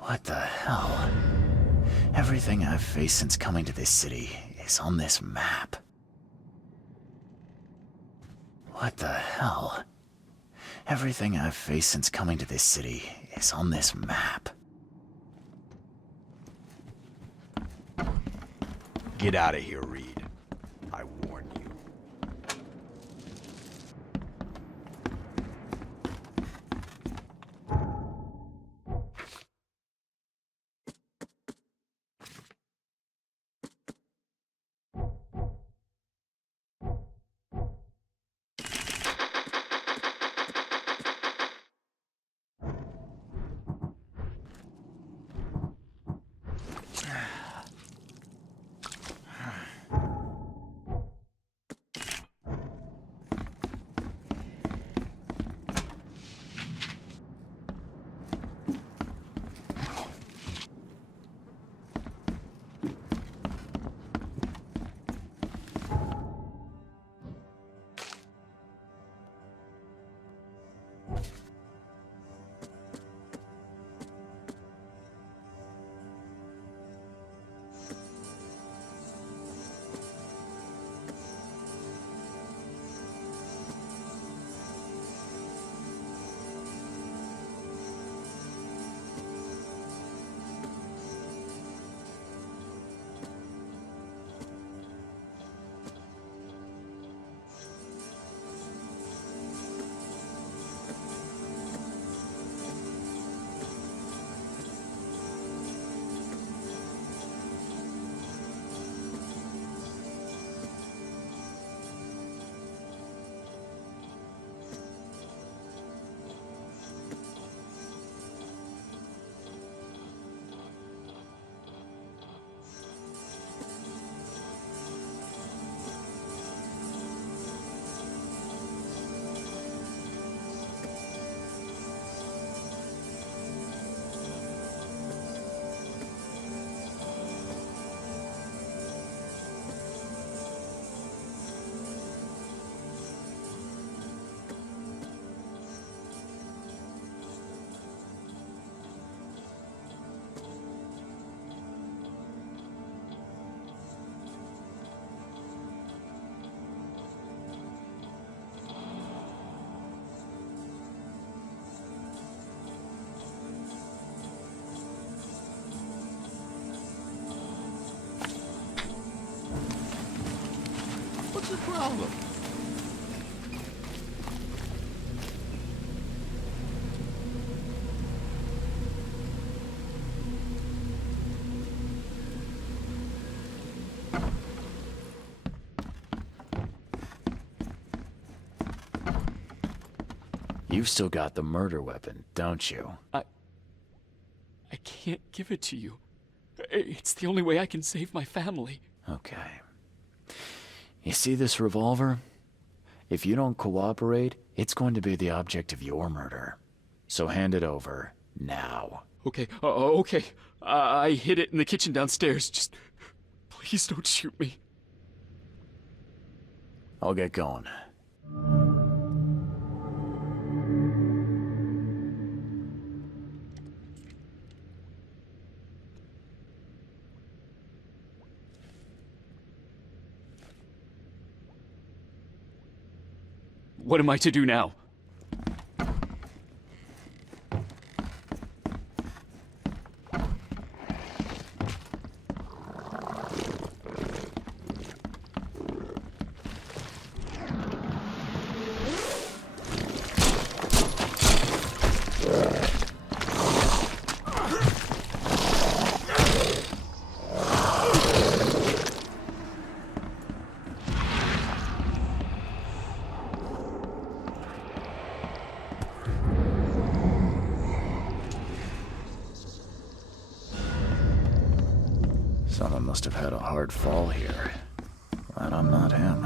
What the hell? Everything I've faced since coming to this city is on this map. What the hell? Everything I've faced since coming to this city is on this map. Get out of here, Reed. I warn you. What's the problem? You've still got the murder weapon, don't you? I can't give it to you. It's the only way I can save my family. Okay. You see this revolver? If you don't cooperate, it's going to be the object of your murder. So hand it over, now. Okay, okay. I hid it in the kitchen downstairs. Just please don't shoot me. I'll get going. What am I to do now? Someone must have had a hard fall here. Glad I'm not him.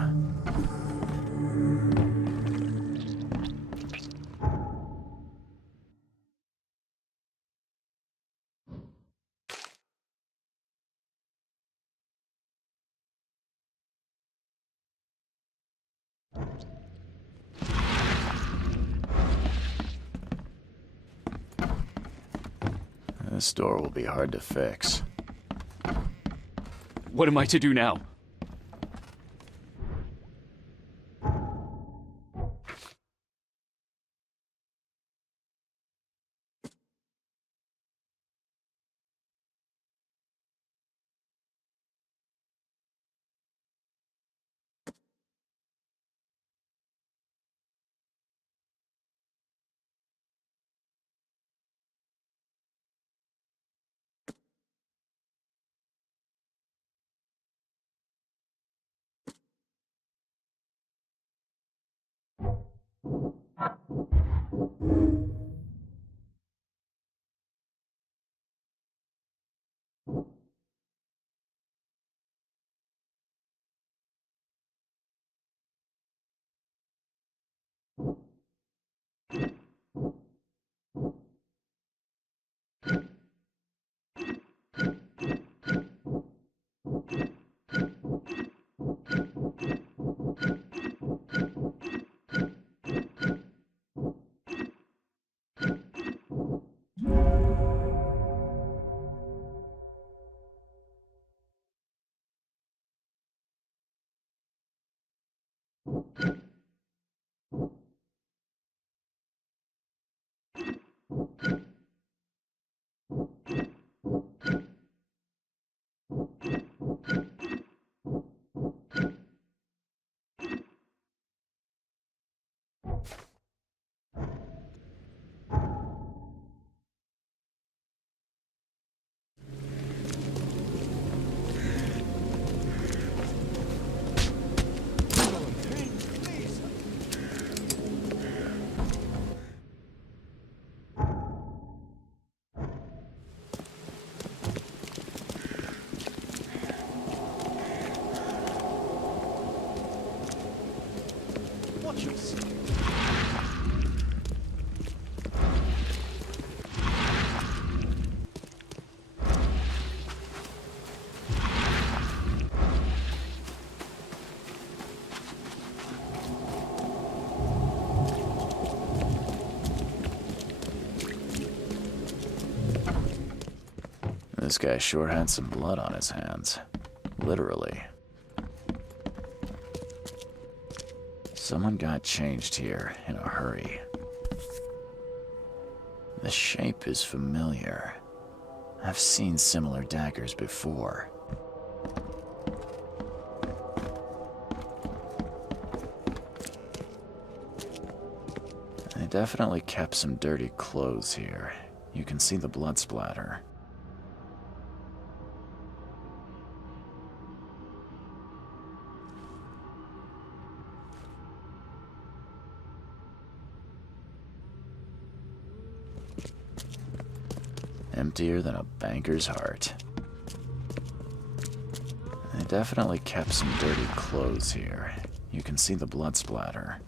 This door will be hard to fix. What am I to do now? This guy sure had some blood on his hands. Literally. Someone got changed here in a hurry. The shape is familiar. I've seen similar daggers before. They definitely kept some dirty clothes here. You can see the blood splatter. Emptier than a banker's heart. They definitely kept some dirty clothes here. You can see the blood splatter.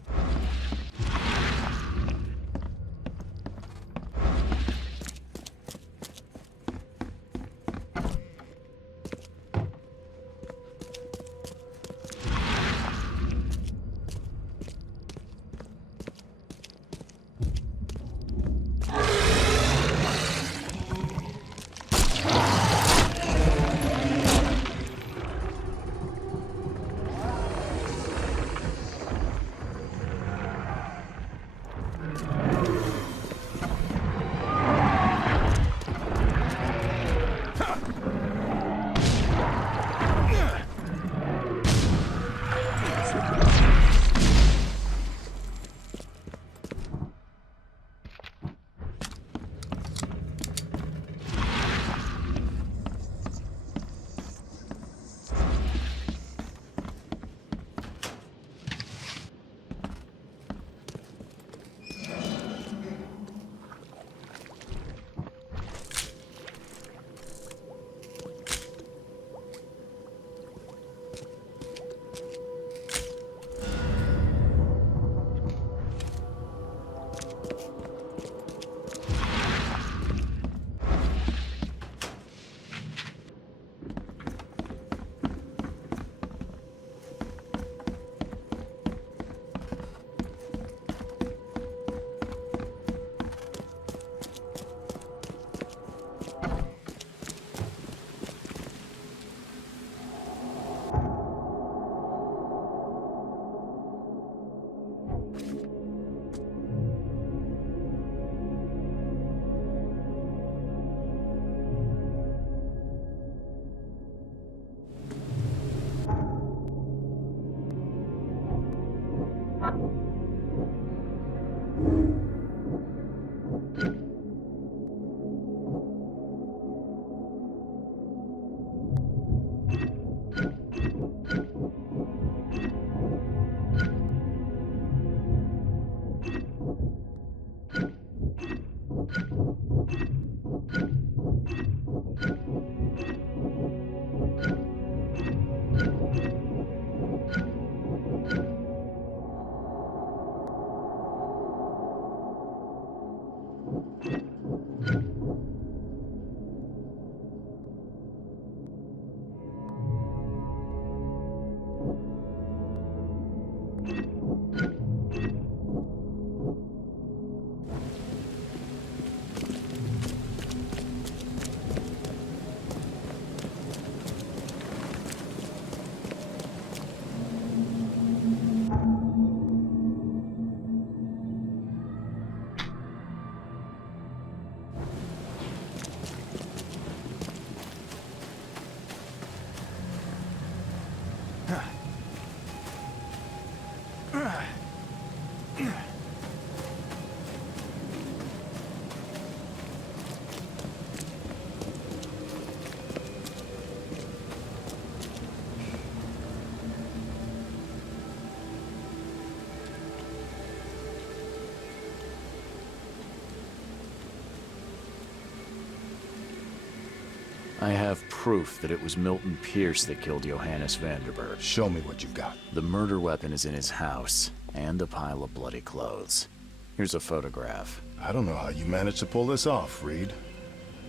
I have proof that it was Milton Pierce that killed Johannes Vanderberg. Show me what you've got. The murder weapon is in his house, and a pile of bloody clothes. Here's a photograph. I don't know how you managed to pull this off, Reed,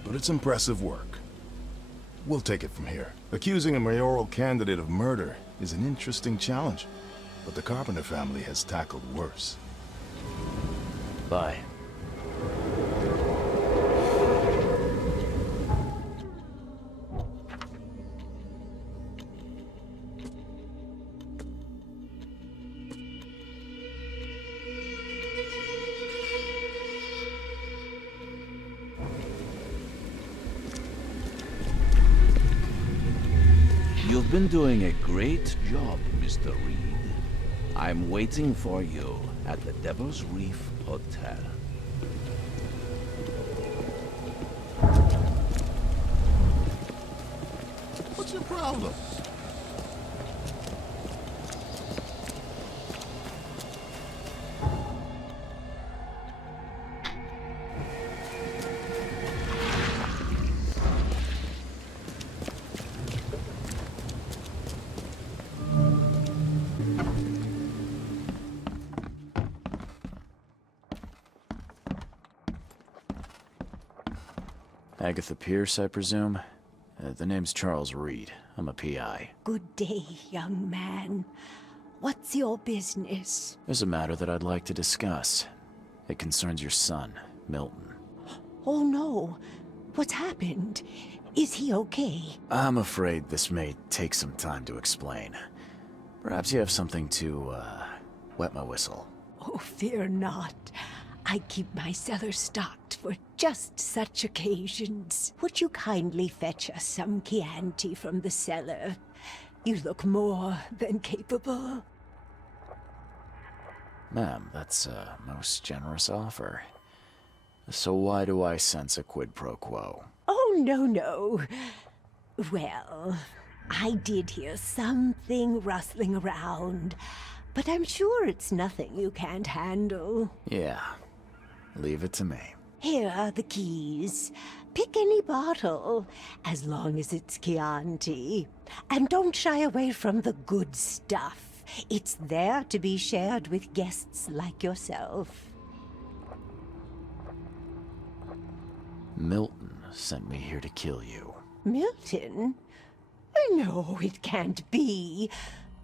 but it's impressive work. We'll take it from here. Accusing a mayoral candidate of murder is an interesting challenge, but the Carpenter family has tackled worse. Bye. You've been doing a great job, Mr. Reed. I'm waiting for you at the Devil's Reef Hotel. What's your problem? Agatha Pierce, I presume? The name's Charles Reed. I'm a PI. Good day, young man. What's your business? There's a matter that I'd like to discuss. It concerns your son, Milton. Oh no. What's happened? Is he okay? I'm afraid this may take some time to explain. Perhaps you have something to, wet my whistle. Oh, fear not. I keep my cellar stocked for just such occasions. Would you kindly fetch us some Chianti from the cellar? You look more than capable. Ma'am, that's a most generous offer. So why do I sense a quid pro quo? Oh, no. Well, I did hear something rustling around, but I'm sure it's nothing you can't handle. Yeah. Leave it to me. Here are the keys. Pick any bottle, as long as it's Chianti. And don't shy away from the good stuff. It's there to be shared with guests like yourself. Milton sent me here to kill you. Milton? No, it can't be.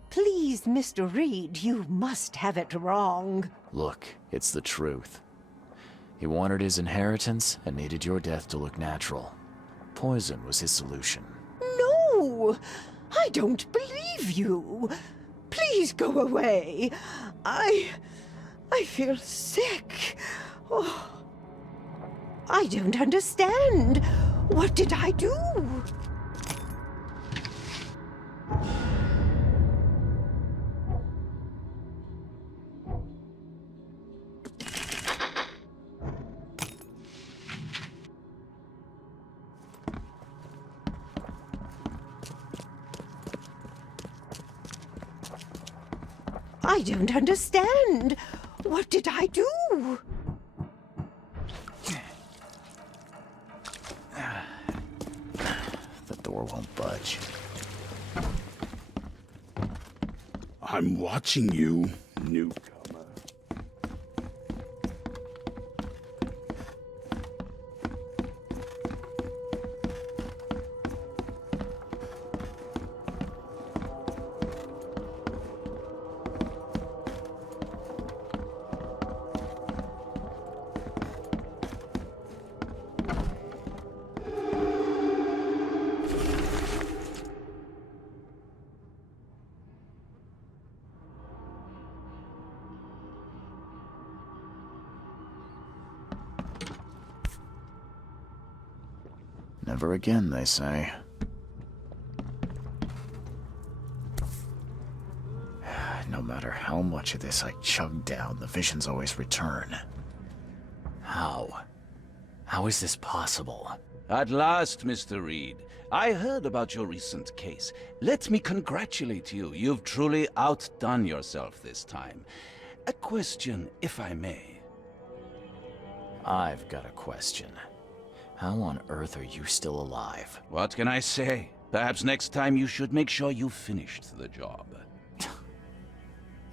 Please, Mr. Reed, you must have it wrong. Look, it's the truth. He wanted his inheritance and needed your death to look natural. Poison was his solution. No! I don't believe you. Please go away. I feel sick. Oh, I don't understand. What did I do? I don't understand. What did I do? The door won't budge. I'm watching you, newcomer. Never again, they say. No matter how much of this I chug down, the visions always return. How? How is this possible? At last, Mr. Reed. I heard about your recent case. Let me congratulate you. You've truly outdone yourself this time. A question, if I may. I've got a question. How on earth are you still alive? What can I say? Perhaps next time you should make sure you finished the job.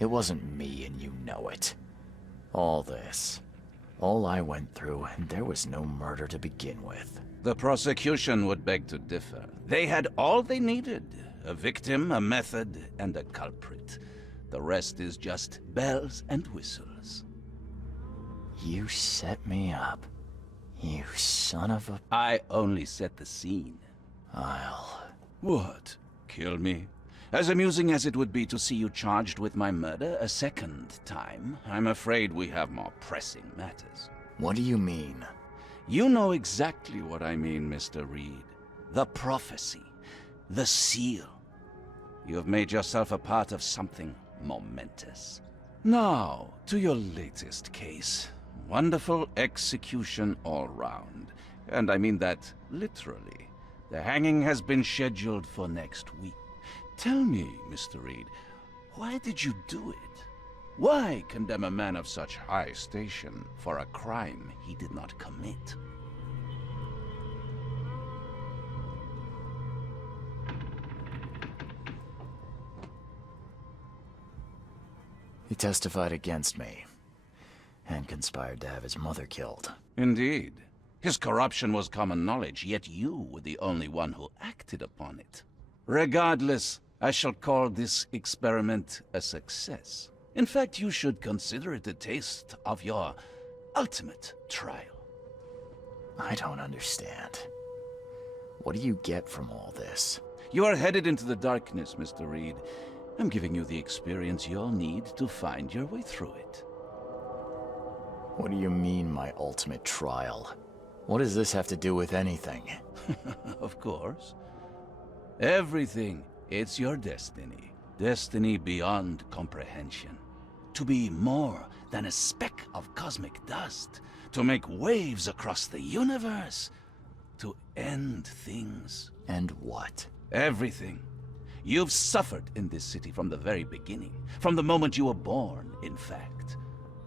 It wasn't me, and you know it. All this. All I went through, and there was no murder to begin with. The prosecution would beg to differ. They had all they needed. A victim, a method, and a culprit. The rest is just bells and whistles. You set me up. You son of a... I only set the scene. I'll... What? Kill me? As amusing as it would be to see you charged with my murder a second time, I'm afraid we have more pressing matters. What do you mean? You know exactly what I mean, Mr. Reed. The prophecy. The seal. You have made yourself a part of something momentous. Now, to your latest case. Wonderful execution all round. And I mean that literally. The hanging has been scheduled for next week. Tell me, Mr. Reed, why did you do it? Why condemn a man of such high station for a crime he did not commit? He testified against me, and conspired to have his mother killed. Indeed. His corruption was common knowledge, yet you were the only one who acted upon it. Regardless, I shall call this experiment a success. In fact, you should consider it a taste of your ultimate trial. I don't understand. What do you get from all this? You are headed into the darkness, Mr. Reed. I'm giving you the experience you'll need to find your way through it. What do you mean, my ultimate trial? What does this have to do with anything? Of course. Everything. It's your destiny. Destiny beyond comprehension. To be more than a speck of cosmic dust. To make waves across the universe. To end things. And what? Everything. You've suffered in this city from the very beginning. From the moment you were born, in fact.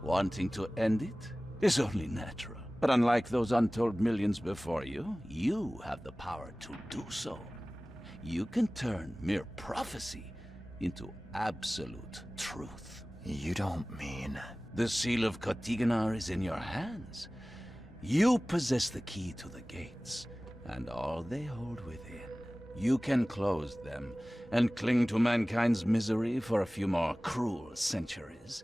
Wanting to end it is only natural. But unlike those untold millions before you, you have the power to do so. You can turn mere prophecy into absolute truth. You don't mean... The seal of Kotiganar is in your hands. You possess the key to the gates, and all they hold within. You can close them and cling to mankind's misery for a few more cruel centuries.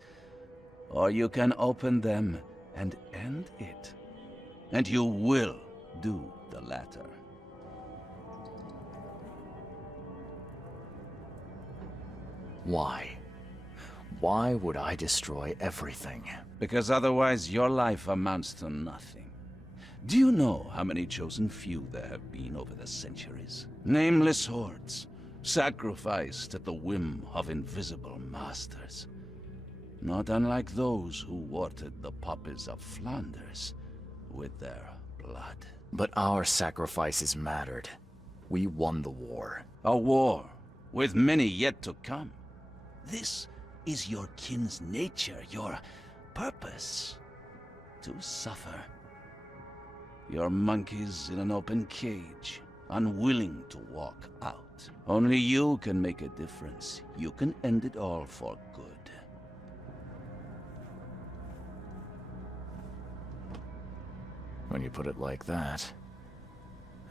Or you can open them and end it. And you will do the latter. Why? Why would I destroy everything? Because otherwise your life amounts to nothing. Do you know how many chosen few there have been over the centuries? Nameless hordes, sacrificed at the whim of invisible masters. Not unlike those who watered the poppies of Flanders with their blood. But our sacrifices mattered. We won the war. A war, with many yet to come. This is your kin's nature, your purpose. To suffer. You're monkeys in an open cage, unwilling to walk out. Only you can make a difference. You can end it all for good. When you put it like that,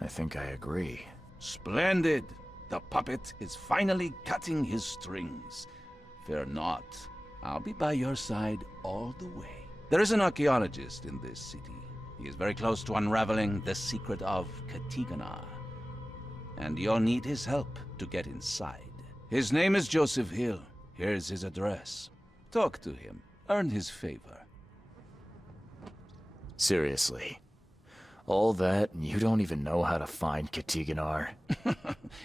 I think I agree. Splendid! The puppet is finally cutting his strings. Fear not. I'll be by your side all the way. There is an archaeologist in this city. He is very close to unraveling the secret of Kotiganar. And you'll need his help to get inside. His name is Joseph Hill. Here's his address. Talk to him. Earn his favor. Seriously. All that, and you don't even know how to find Kotiganar?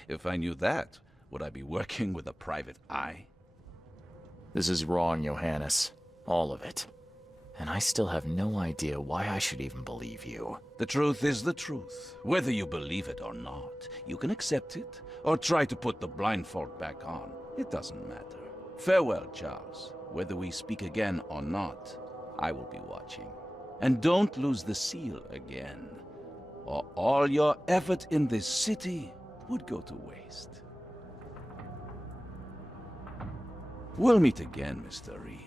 If I knew that, would I be working with a private eye? This is wrong, Johannes. All of it. And I still have no idea why I should even believe you. The truth is the truth. Whether you believe it or not, you can accept it, or try to put the blindfold back on. It doesn't matter. Farewell, Charles. Whether we speak again or not, I will be watching. And don't lose the seal again, or all your effort in this city would go to waste. We'll meet again, Mr. Reed.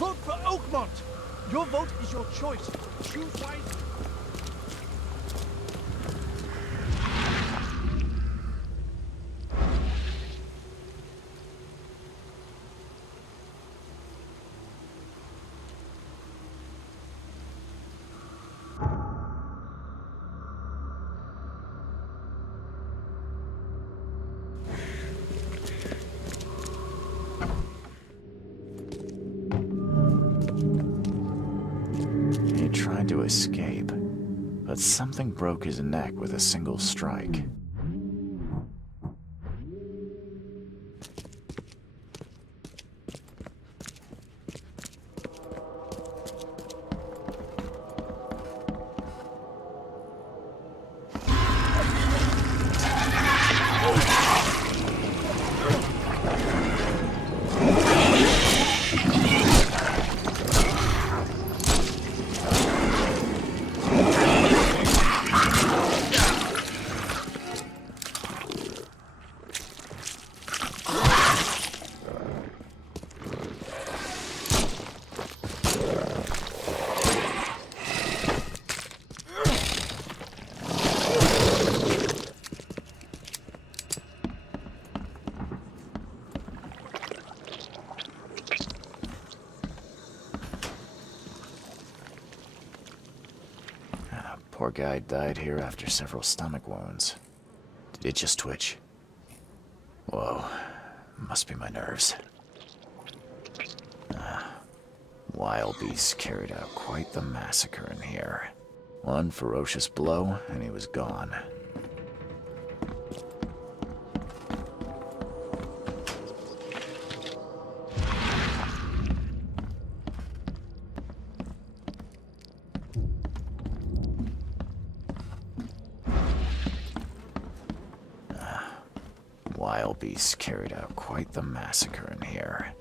Vote for Oakmont! Your vote is your choice. Choose wisely. He tried to escape, but something broke his neck with a single strike. Poor guy died here after several stomach wounds. Did it just twitch? Whoa, must be my nerves. Wild beasts carried out quite the massacre in here. One ferocious blow, and he was gone. Wild beasts carried out quite the massacre in here.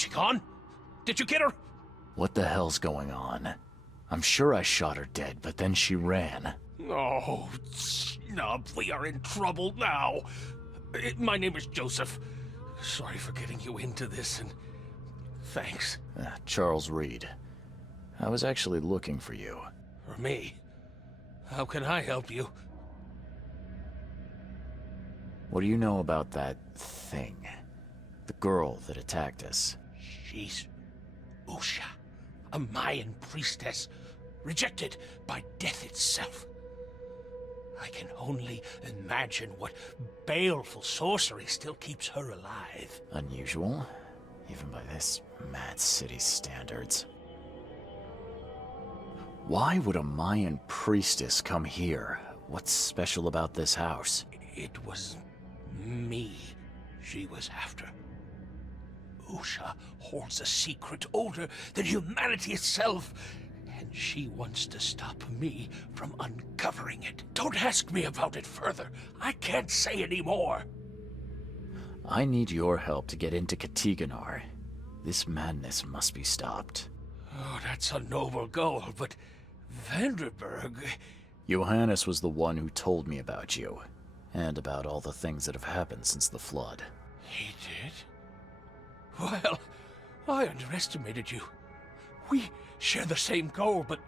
Is she gone? Did you get her? What the hell's going on? I'm sure I shot her dead, but then she ran. Oh, snub, we are in trouble now. My name is Joseph. Sorry for getting you into this, and thanks. Charles Reed. I was actually looking for you. For me? How can I help you? What do you know about that thing? The girl that attacked us? She's Usha, a Mayan priestess, rejected by death itself. I can only imagine what baleful sorcery still keeps her alive. Unusual, even by this mad city's standards. Why would a Mayan priestess come here? What's special about this house? It was me she was after. Usha holds a secret older than humanity itself, and she wants to stop me from uncovering it. Don't ask me about it further. I can't say any more. I need your help to get into Katiganar. This madness must be stopped. Oh, that's a noble goal, but Vanderberg... Johannes was the one who told me about you, and about all the things that have happened since the flood. He did? Well, I underestimated you. We share the same goal, but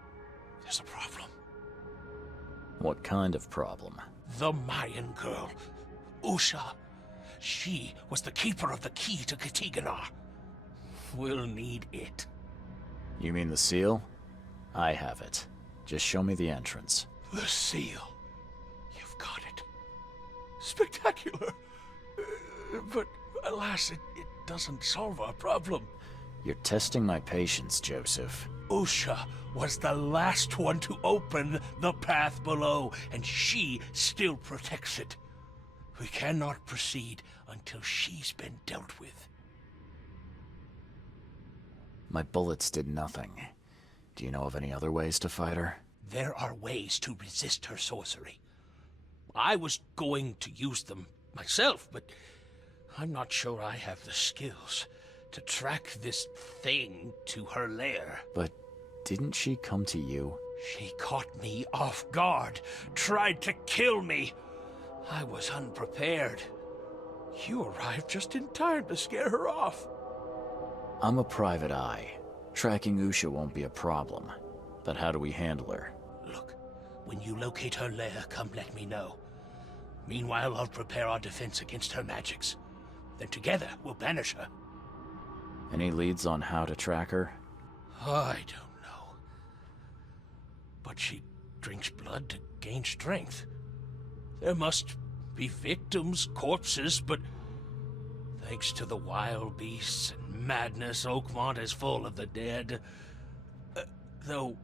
there's a problem. What kind of problem? The Mayan girl, Usha. She was the keeper of the key to Katiganar. We'll need it. You mean the seal? I have it. Just show me the entrance. The seal. You've got it. Spectacular. But alas, it doesn't solve our problem. You're testing my patience, Joseph. Usha was the last one to open the path below, and she still protects it. We cannot proceed until she's been dealt with. My bullets did nothing. Do you know of any other ways to fight her? There are ways to resist her sorcery. I was going to use them myself, but I'm not sure I have the skills to track this thing to her lair. But didn't she come to you? She caught me off guard, tried to kill me. I was unprepared. You arrived just in time to scare her off. I'm a private eye. Tracking Usha won't be a problem. But how do we handle her? Look, when you locate her lair, come let me know. Meanwhile, I'll prepare our defense against her magics. Then together, we'll banish her. Any leads on how to track her? I don't know. But she drinks blood to gain strength. There must be victims, corpses, but thanks to the wild beasts and madness, Oakmont is full of the dead. Though,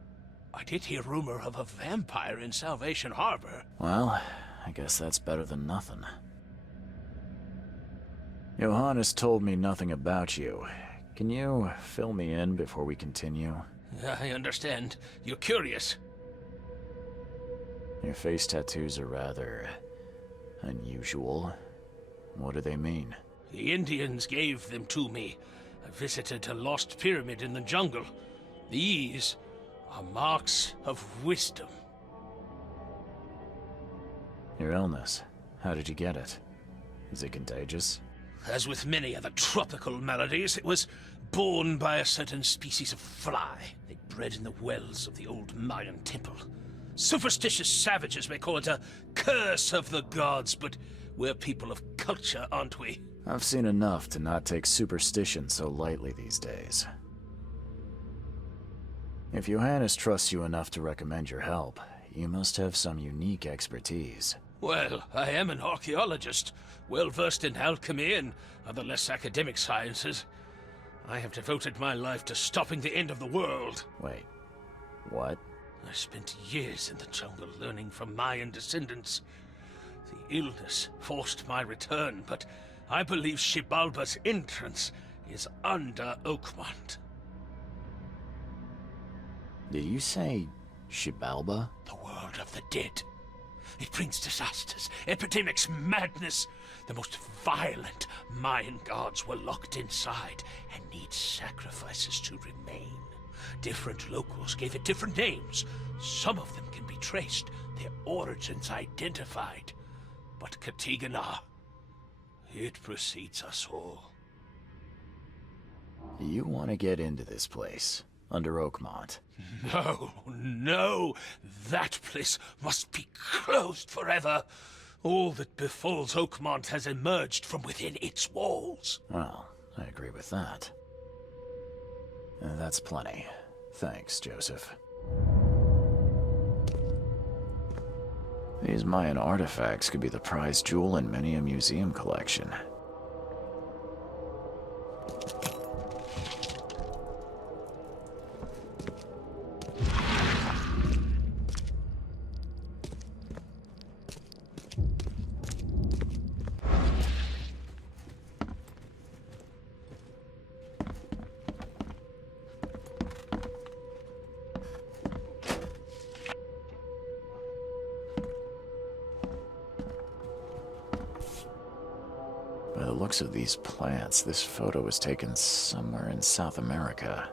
I did hear rumor of a vampire in Salvation Harbor. Well, I guess that's better than nothing. Johannes told me nothing about you. Can you fill me in before we continue? I understand. You're curious. Your face tattoos are rather unusual. What do they mean? The Indians gave them to me. I visited a lost pyramid in the jungle. These are marks of wisdom. Your illness, how did you get it? Is it contagious? As with many other tropical maladies, it was borne by a certain species of fly. They bred in the wells of the old Mayan temple. Superstitious savages may call it a curse of the gods, but we're people of culture, aren't we? I've seen enough to not take superstition so lightly these days. If Johannes trusts you enough to recommend your help, you must have some unique expertise. Well, I am an archaeologist, well-versed in alchemy and other less academic sciences. I have devoted my life to stopping the end of the world. Wait, what? I spent years in the jungle learning from Mayan descendants. The illness forced my return, but I believe Xibalba's entrance is under Oakmont. Did you say Xibalba? The world of the dead. It brings disasters, epidemics, madness. The most violent Mayan gods were locked inside and need sacrifices to remain. Different locals gave it different names. Some of them can be traced, their origins identified. But Katigana, it precedes us all. You want to get into this place, under Oakmont. No, that place must be closed forever. All that befalls Oakmont has emerged from within its walls. Well, I agree with that. That's plenty. Thanks, Joseph. These Mayan artifacts could be the prized jewel in many a museum collection. By the looks of these plants, this photo was taken somewhere in South America.